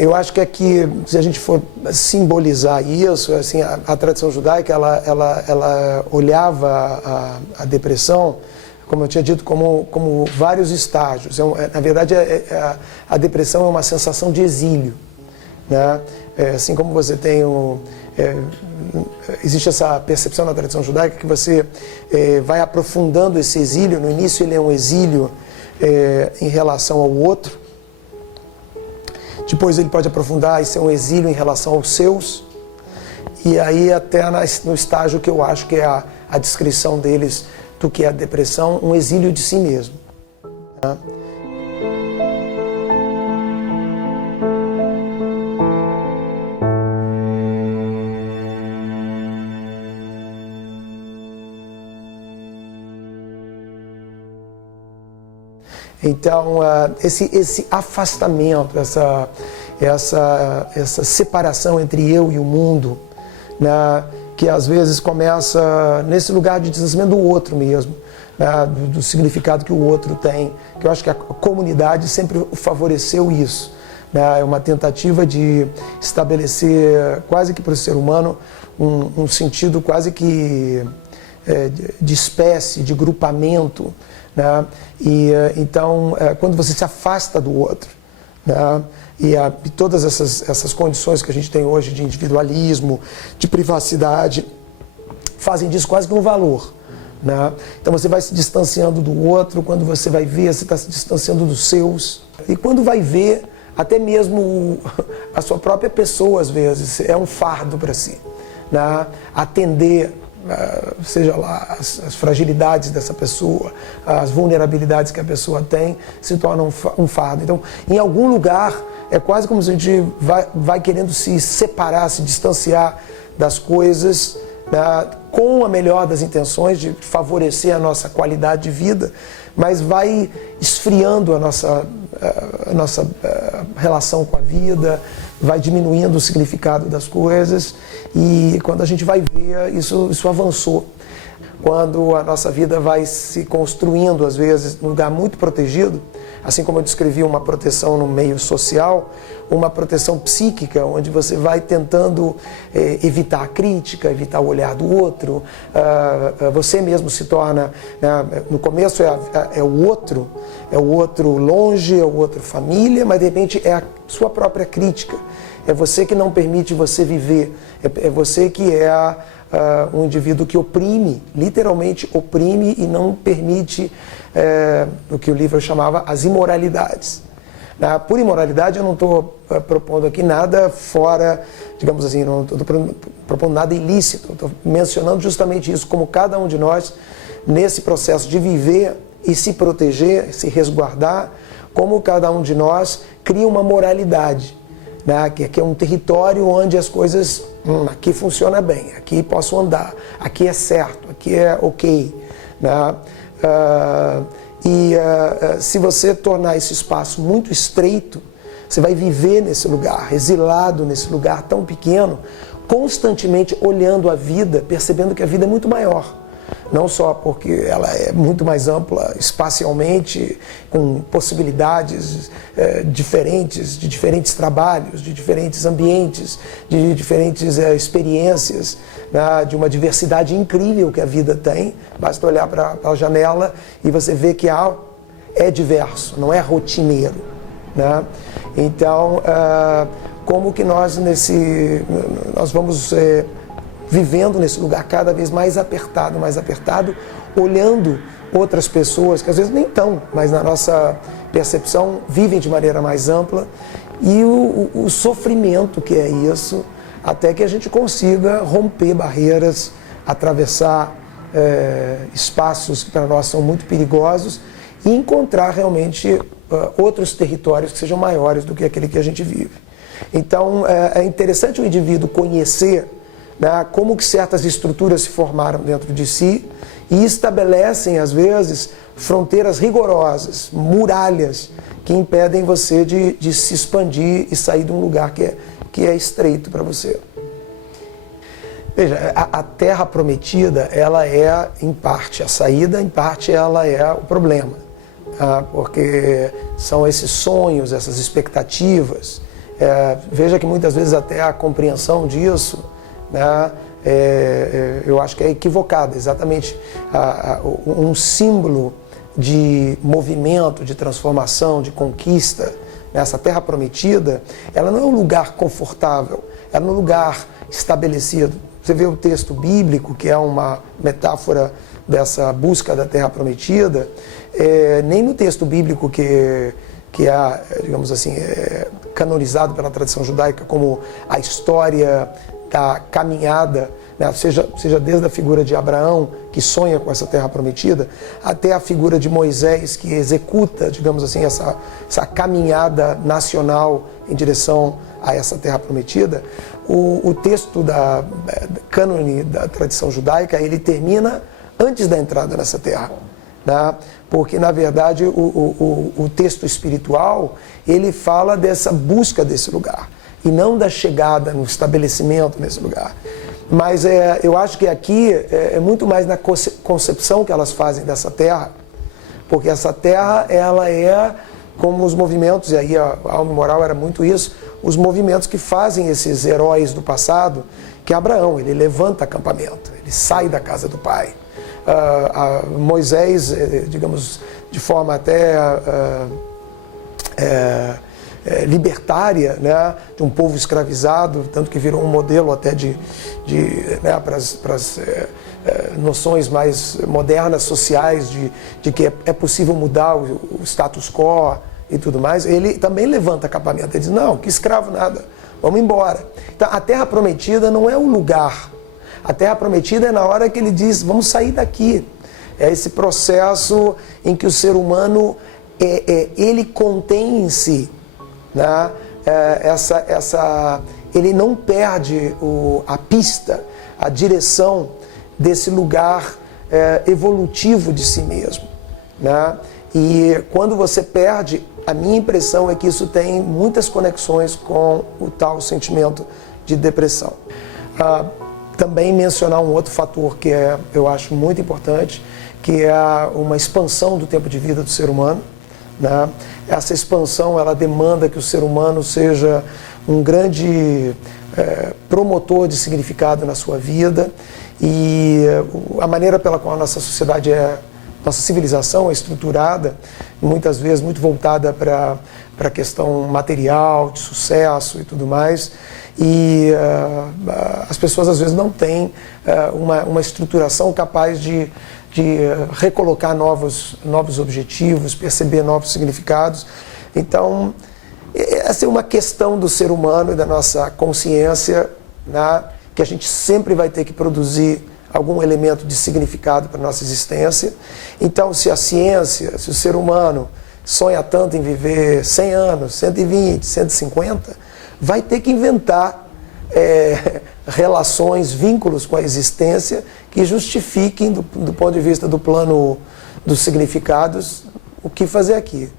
Eu acho que aqui, se a gente for simbolizar isso, assim, a tradição judaica, ela olhava a depressão, como eu tinha dito, como vários estágios. Na verdade, a depressão é uma sensação de exílio, né? Assim como você tem existe essa percepção na tradição judaica que você vai aprofundando esse exílio. No início ele é um exílio em relação ao outro, depois ele pode aprofundar e ser um exílio em relação aos seus, e aí até no estágio que eu acho que é a descrição deles do que é a depressão, um exílio de si mesmo, né? Então, esse afastamento, essa separação entre eu e o mundo, né, que às vezes começa nesse lugar de distanciamento do outro mesmo, né, do significado que o outro tem, que eu acho que a comunidade sempre favoreceu isso, né, é uma tentativa de estabelecer quase que para o ser humano um sentido quase que de espécie, de grupamento, né? E então, quando você se afasta do outro, né? E todas essas condições que a gente tem hoje de individualismo, de privacidade, fazem disso quase que um valor, né? Então você vai se distanciando do outro, quando você vai ver, você está se distanciando dos seus, e quando vai ver, até mesmo a sua própria pessoa, às vezes, é um fardo para si, né? Atender, seja lá as fragilidades dessa pessoa, as vulnerabilidades que a pessoa tem, se tornam um fardo. Então, em algum lugar, é quase como se a gente vai querendo se separar, se distanciar das coisas, né, com a melhor das intenções de favorecer a nossa qualidade de vida, mas vai esfriando a nossa relação com a vida, vai diminuindo o significado das coisas, e quando a gente vai ver, isso avançou. Quando a nossa vida vai se construindo, às vezes, num lugar muito protegido, assim como eu descrevi uma proteção no meio social, uma proteção psíquica, onde você vai tentando evitar a crítica, evitar o olhar do outro, você mesmo se torna, no começo é o outro longe, é o outro família, mas de repente é a sua própria crítica, é você que não permite você viver, é você que é um indivíduo que oprime, literalmente oprime e não permite o que o livro chamava as imoralidades. Por imoralidade eu não estou propondo aqui nada fora, digamos assim, não estou propondo nada ilícito, estou mencionando justamente isso, como cada um de nós, nesse processo de viver e se proteger, se resguardar, como cada um de nós cria uma moralidade, né? Que é um território onde as coisas, aqui funciona bem, aqui posso andar, aqui é certo, aqui é ok, né? Se você tornar esse espaço muito estreito, você vai viver nesse lugar, exilado nesse lugar tão pequeno, constantemente olhando a vida, percebendo que a vida é muito maior. Não só porque ela é muito mais ampla espacialmente, com possibilidades diferentes, de diferentes trabalhos, de diferentes ambientes, de diferentes experiências, né, de uma diversidade incrível que a vida tem. Basta olhar para a janela e você vê que é diverso, não é rotineiro, né? Então, como que nós vamos vivendo nesse lugar cada vez mais apertado, olhando outras pessoas que às vezes nem estão, mas na nossa percepção vivem de maneira mais ampla, e o sofrimento que é isso, até que a gente consiga romper barreiras, atravessar espaços que para nós são muito perigosos e encontrar realmente outros territórios que sejam maiores do que aquele que a gente vive. Então é interessante o indivíduo conhecer, né, como que certas estruturas se formaram dentro de si e estabelecem, às vezes, fronteiras rigorosas, muralhas, que impedem você de se expandir e sair de um lugar que é estreito para você. Veja, a terra prometida, ela é, em parte, a saída, em parte, ela é o problema. Porque são esses sonhos, essas expectativas, Veja que muitas vezes até a compreensão disso, né, eu acho que é equivocada. Exatamente um símbolo de movimento, de transformação, de conquista, nessa terra prometida, ela não é um lugar confortável, ela é um lugar estabelecido. Você vê o texto bíblico, que é uma metáfora dessa busca da terra prometida, nem no texto bíblico que é, digamos assim, canonizado pela tradição judaica como a história da caminhada, né? seja desde a figura de Abraão, que sonha com essa terra prometida, até a figura de Moisés, que executa, digamos assim, essa caminhada nacional em direção a essa terra prometida. O texto da cânone da tradição judaica, ele termina antes da entrada nessa terra, né? Porque, na verdade, o texto espiritual, ele fala dessa busca desse lugar, e não da chegada no estabelecimento nesse lugar. Mas eu acho que aqui é muito mais na concepção que elas fazem dessa terra, porque essa terra, ela é como os movimentos, e aí a alma moral era muito isso, os movimentos que fazem esses heróis do passado, que é Abraão, ele levanta acampamento, ele sai da casa do pai. Moisés, digamos, de forma até libertária, né, de um povo escravizado, tanto que virou um modelo até né, para as noções mais modernas, sociais, de que é possível mudar o status quo e tudo mais. Ele também levanta acampamento, ele diz, não, que escravo nada, vamos embora. Então, a Terra Prometida não é um lugar. A Terra Prometida é na hora que ele diz, vamos sair daqui. É esse processo em que o ser humano, ele contém em si, né? Ele não perde a pista, a direção desse lugar evolutivo de si mesmo, né? E quando você perde, a minha impressão é que isso tem muitas conexões com o tal sentimento de depressão. Também mencionar um outro fator que eu acho muito importante, que é uma expansão do tempo de vida do ser humano, né? Essa expansão, ela demanda que o ser humano seja um grande promotor de significado na sua vida, e a maneira pela qual a nossa sociedade nossa civilização é estruturada, muitas vezes muito voltada para a questão material, de sucesso e tudo mais, e as pessoas às vezes não têm uma estruturação capaz de recolocar novos objetivos, perceber novos significados. Então, essa é uma questão do ser humano e da nossa consciência, né, que a gente sempre vai ter que produzir algum elemento de significado para a nossa existência. Então, se a ciência, se o ser humano sonha tanto em viver 100 anos, 120, 150, vai ter que inventar relações, vínculos com a existência que justifiquem, do ponto de vista do plano dos significados, o que fazer aqui.